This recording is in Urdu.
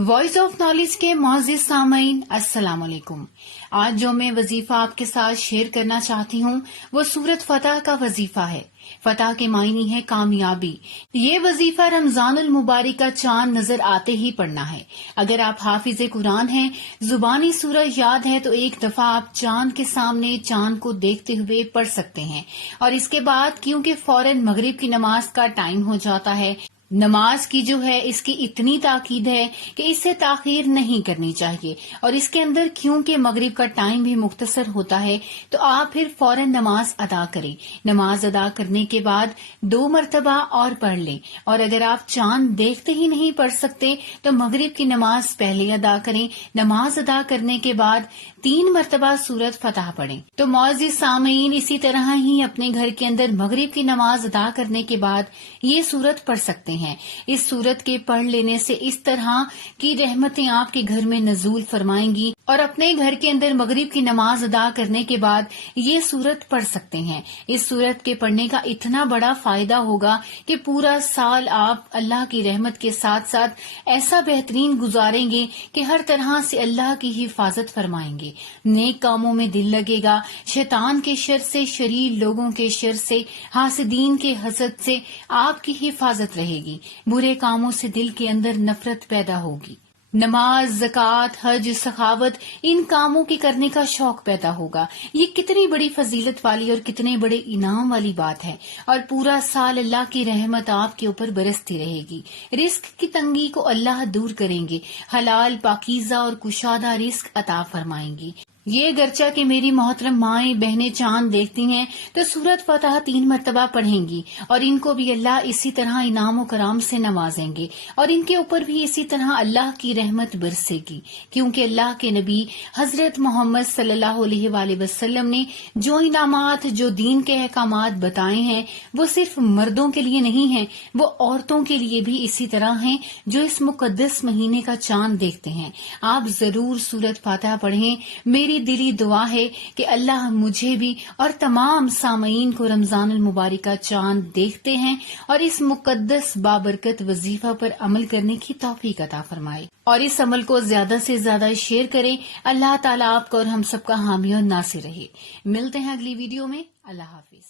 وائس آف نالج کے معزز سامعین السلام علیکم۔ آج جو میں وظیفہ آپ کے ساتھ شیئر کرنا چاہتی ہوں وہ سورت فتح کا وظیفہ ہے۔ فتح کے معنی ہے کامیابی۔ یہ وظیفہ رمضان المبارک کا چاند نظر آتے ہی پڑھنا ہے۔ اگر آپ حافظ قرآن ہیں، زبانی سورہ یاد ہے تو ایک دفعہ آپ چاند کے سامنے چاند کو دیکھتے ہوئے پڑھ سکتے ہیں، اور اس کے بعد کیونکہ فوراً مغرب کی نماز کا ٹائم ہو جاتا ہے، نماز کی جو ہے اس کی اتنی تاکید ہے کہ اس سے تاخیر نہیں کرنی چاہیے، اور اس کے اندر کیونکہ مغرب کا ٹائم بھی مختصر ہوتا ہے تو آپ پھر فوراً نماز ادا کریں۔ نماز ادا کرنے کے بعد 2 مرتبہ اور پڑھ لیں، اور اگر آپ چاند دیکھتے ہی نہیں پڑھ سکتے تو مغرب کی نماز پہلے ادا کریں۔ نماز ادا کرنے کے بعد 3 مرتبہ سورت فتح پڑھیں۔ تو معزز سامعین، اسی طرح ہی اپنے گھر کے اندر مغرب کی نماز ادا کرنے کے بعد یہ سورت پڑھ سکتے ہیں۔ اس سورت کے پڑھ لینے سے اس طرح کی رحمتیں آپ کے گھر میں نزول فرمائیں گی، اور اپنے گھر کے اندر مغرب کی نماز ادا کرنے کے بعد یہ سورت پڑھ سکتے ہیں۔ اس سورت کے پڑھنے کا اتنا بڑا فائدہ ہوگا کہ پورا سال آپ اللہ کی رحمت کے ساتھ ساتھ ایسا بہترین گزاریں گے کہ ہر طرح سے اللہ کی حفاظت فرمائیں گے۔ نیک کاموں میں دل لگے گا، شیطان کے شر سے، شریر لوگوں کے شر سے، حاسدین کے حسد سے آپ کی حفاظت رہے گی۔ برے کاموں سے دل کے اندر نفرت پیدا ہوگی۔ نماز، زکوٰۃ، حج، سخاوت، ان کاموں کے کرنے کا شوق پیدا ہوگا۔ یہ کتنی بڑی فضیلت والی اور کتنے بڑے انعام والی بات ہے، اور پورا سال اللہ کی رحمت آپ کے اوپر برستی رہے گی۔ رزق کی تنگی کو اللہ دور کریں گے، حلال، پاکیزہ اور کشادہ رزق عطا فرمائیں گی۔ یہ گرچہ کہ میری محترم مائیں بہنیں چاند دیکھتی ہیں تو سورت فتح 3 مرتبہ پڑھیں گی، اور ان کو بھی اللہ اسی طرح انعام و کرام سے نوازیں گے، اور ان کے اوپر بھی اسی طرح اللہ کی رحمت برسے گی، کیونکہ اللہ کے نبی حضرت محمد صلی اللہ علیہ وآلہ وسلم نے جو انعامات، جو دین کے احکامات بتائے ہیں وہ صرف مردوں کے لیے نہیں ہیں، وہ عورتوں کے لیے بھی اسی طرح ہیں جو اس مقدس مہینے کا چاند دیکھتے ہیں۔ آپ ضرور سورت فاتحہ پڑھیں۔ میری دلی دعا ہے کہ اللہ مجھے بھی اور تمام سامعین کو رمضان المبارک کا چاند دیکھتے ہیں اور اس مقدس بابرکت وظیفہ پر عمل کرنے کی توفیق عطا فرمائے، اور اس عمل کو زیادہ سے زیادہ شیئر کریں۔ اللہ تعالیٰ آپ کو اور ہم سب کا حامی اور ناصر رہے۔ ملتے ہیں اگلی ویڈیو میں۔ اللہ حافظ۔